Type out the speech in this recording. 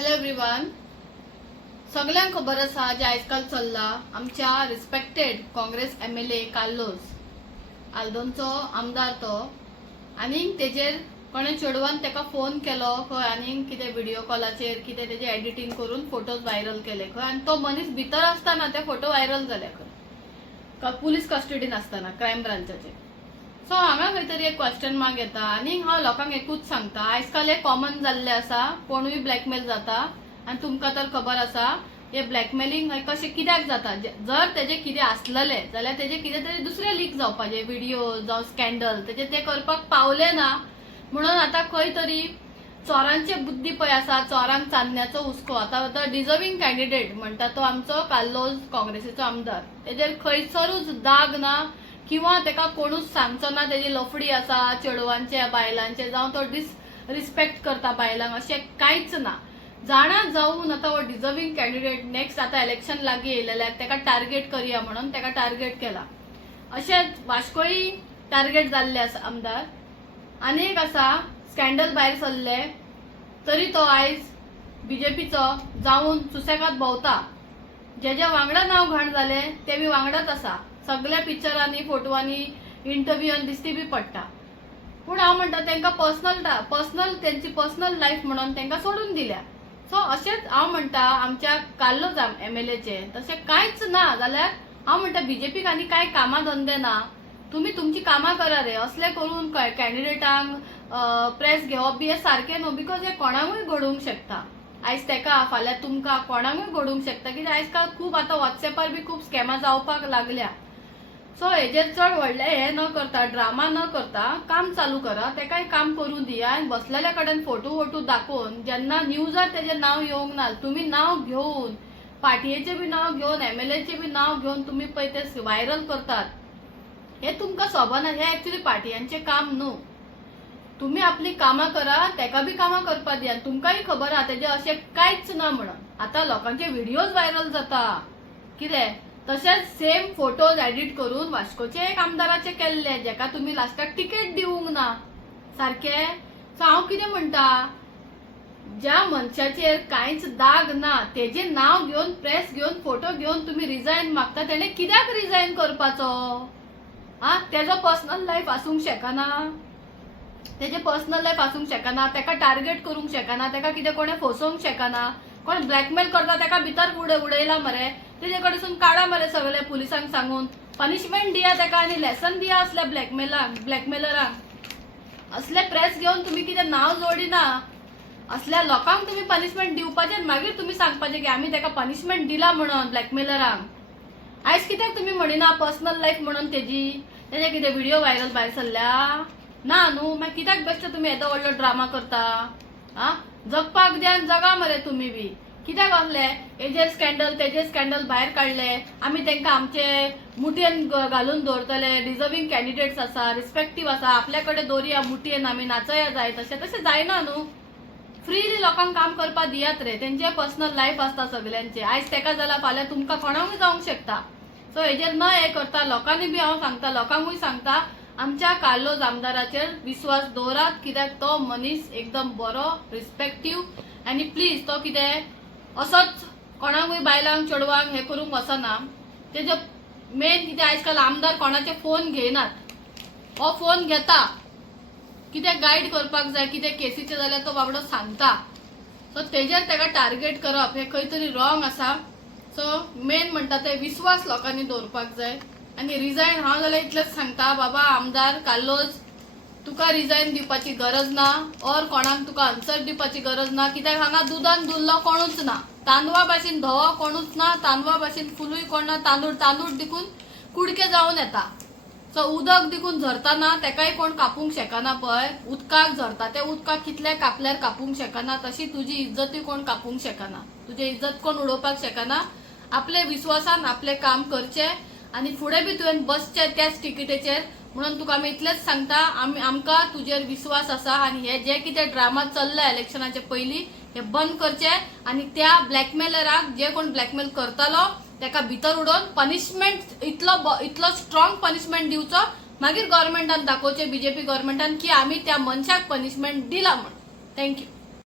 Hello everyone. सगळ्यांक खबर आसा जे आजकाल चल्ला आमच्या रिस्पेक्टेड काँग्रेस MLA कार्लोस आल्दोंचो आमदार तो आनी तेजेर कोणे चेडवान तेका फोन केलो खंय आनी कितें व्हिडिओ कॉलाचेर कितें तेजे एडिटींग करून फोटोज व्हायरल केले खंय आनी तो मनीस भितर आसतना ते फोटो व्हायरल जाले खंय पुलीस कस्टडीन आसतना क्रायम ब्रांचाचेर. सो हांगा खंय तरी एक क्वेश्चन मार्क येता आनी हांव लोकांक एकूच सांगता आजकाल हे कॉमन जाल्ले आसा. कोणूय ब्लॅकमेल जाता आनी तुमकां तर खबर आसा हे ब्लॅकमेलिंग कशें कित्याक जाता. जर तेजे कितें आसलेले जाल्यार तेजे कितें तरी दुसरे लीक जावपाचे व्हिडिओ जावं स्कॅन्डल तेजे ते करपाक पावले ना म्हणून आता खंय तरी चोरांचे बुद्धी पळय आसा चोरांक चान्न्याचो हुस्को. आता डिजर्विंग कॅन्डिडेट म्हणटा तो आमचो कार्लोस काँग्रेसीचो आमदार तेजेर खंयसरूच दाग ना किंवा तेका कोणूच सांगचो ना तेजी लफडी आसा चेडवांचे बायलांचे जावं तो रिस्पेक्ट करता बायलांक अशें कांयच ना. जाणा जावन आता हो डिजर्विंग कॅन्डिडेट नेक्स्ट आता इलेक्शन लागीं येयलेल्याक तेका टार्गेट करया म्हणून तेका टार्गेट केला. अशेंच वास्कोय टार्गेट जाल्ले आसा आमदार. आनीक आसा स्कॅन्डल भायर सरले तरी तो आयज BJPचो जावन सुसेगाद भोंवता. जे वांगडा नांव घाण जाले ते बी वांगडाच आसा. सगळ्या पिक्चरांनी फोटोवांनी इंटरव्यूआन दिसती बी पडटा. पूण हांव म्हणटा तांकां पर्सनल तेंची पर्सनल लायफ म्हणून तांकां सोडून दिल्या. सो अशेंच हांव म्हणटा आमच्या कार्लोस MLAचे तशें कांयच ना जाल्यार हांव म्हणटा BJPक आनी कांय कामां धंदे ना. तुमी तुमची कामां करा रे. असले करून कॅन्डिडेटांक प्रेस घेवप बी हे सारकें न्हू. बिकॉज हे कोणाकूय घडोवंक शकता. आयज तेका फाल्यां तुमकां कोणाकूय घडोवंक शकता कित्याक आजकाल खूब आतां वॉट्सॅपार बी खूब स्कॅमां जावपाक लागल्या. सो हेजेर चड व्हडले हे न करता ड्रामा न करता काम चालू करा. तेकाय काम करूं दिया आनी बसलेल्या कडेन फोटो दाखोवन जेन्ना न्यूजार तेजें नांव येवंक ना तुमी नांव घेवन पाटयेचें बी नांव घेवन MLAचें बी नांव घेवन तुमी पळय ते व्हायरल करतात हे तुमकां सोबना. हे एक्चुअली पाटयांचें काम न्हू. तुमी आपली कामां करा तेका बी कामां करपा दिया. तुमकांय खबर आहा तेजें अशें कांयच ना म्हणून. आतां लोकांचे व्हिडिओज व्हायरल जाता कितें तशेंच सेम फोटोज एडिट करून वास्कोचे एक आमदाराचे केल्ले जेका तुमी लास्टाक टिकेट दिवंक ना सारके. सो हांव कितें म्हणटा ज्या मनशाचेर कांयच दाग ना तेजें नांव घेवन प्रेस घेवन फोटो घेवन तुमी रिजायन मागता तेणे कित्याक रिजायन करपाचो. तेजो पर्सनल लायफ आसूंक शकना. तेजे पर्सनल लायफ आसूंक शकना. तेका टार्गेट करूंक शकना. तेका कितें कोणे फसोवंक शकना. कोण ब्लॅकमेल करता तेका भितर उडयला मरे. तेजे कडसून काडा मरे सगळे पुलिसांक सांगून पनिशमेंट दिया तेका आनी लेसन दिया असल्या ब्लॅकमेलरांक. असले प्रेस घेवन तुमी कितें नांव जोडिना. असल्या लोकांक तुमी पनिशमेंट दिवपाचें मागीर तुमी सांगपाचें की आमी तेका पनिशमेंट दिला म्हणून ब्लॅकमेलरांक. आयज कित्याक तुमी म्हणिना पर्सनल लायफ म्हणून तेजे कितें व्हिडिओ व्हायरल भायर सरल्या ना न्हू. मागीर कित्याक बेश्टे तुमी येदो व्हडलो ड्रामा करता. जगपाक द्या जगा मरे तुमी बी. कित्याक असले हेजेर स्कॅन्डल तेजेर स्कॅन्डल भायर काडले आमी तांकां आमचे मुटयेन घालून दवरतले. डिजर्विंग कॅन्डिडेट्स आसा रिस्पेक्टीव आसा आपल्या कडेन दवरया मुटयेन आमी नाचया जाय तशें जायना न्हू. फ्रीली लोकांक काम करपा दियात रे. तेंचे पर्सनल लायफ आसता सगळ्यांचे. आयज तेका जाल्यार फाल्यां तुमकां कोणाकूय जावंक शकता. सो हेजेर न हे करता लोकांनी बी हांव सांगता लोकांकूय सांगता आमच्या कार्लोस आमदाराचेर विश्वास दवरात कित्याक तो मनीस एकदम बरो रिस्पेक्टीव आनी प्लीज तो कितें असोच कोणाकूय बायलांक चेडवांक हे करूंक वचना. तेजो मेन कितें आजकाल आमदार कोणाचे फोन घेयनात. हो फोन घेता कितें गायड करपाक जाय कितें केसीचे जाल्यार तो बाबडो सांगता. सो तेजेर तेका टार्गेट करप हे खंय तरी रॉंग आसा. सो मेन म्हणटा ते विश्वास लोकांनी दवरपाक जाय आनी रिजायन हांव जाल्यार इतलेंच सांगता बाबा आमदार कार्लोस तुका रिजायन दिवपाची गरज ना और कोणाक तुका आन्सर दिवपाची गरज ना. कित्याक हांगा दुदान धुल्लो कोणूच ना. तांदळा भाशेन धवो कोणूच ना. तांदळा भाशेन फुलूय कोण ना. तांदूळ देखून कुडके जावन येता. सो उदक देखून झरतना तेकाय कोण कापूंक शकना पळय. उदकाक झरता ते उदकाक कितले कापल्यार कापूंक शकना तशी तुजी इज्जतूय कोण कापूंक शकना. तुजी इज्जत कोण उडोवपाक शकना. आपले विश्वासान आपले काम करचे आनी फुडें बी तुवें बसचें त्याच टिकेटीचेर म्हणून तुका आमी इतलेंच सांगता आमकां तुजेर विश्वास आसा आनी हे जे कितें ड्रामा चल्ला इलेक्शनाचे पयलीं हे बंद करचे आनी त्या ब्लॅकमेलराक जे कोण ब्लॅकमेल करतालो तेका भितर उडोवन पनिशमेंट इतलो स्ट्रॉंग पनिशमेंट दिवचो मागीर गव्हर्नमेंटान दाखोवचें BJP गव्हर्नमेंटान की आमी त्या मनशाक पनिशमेंट दिला म्हणून. थँक्यू.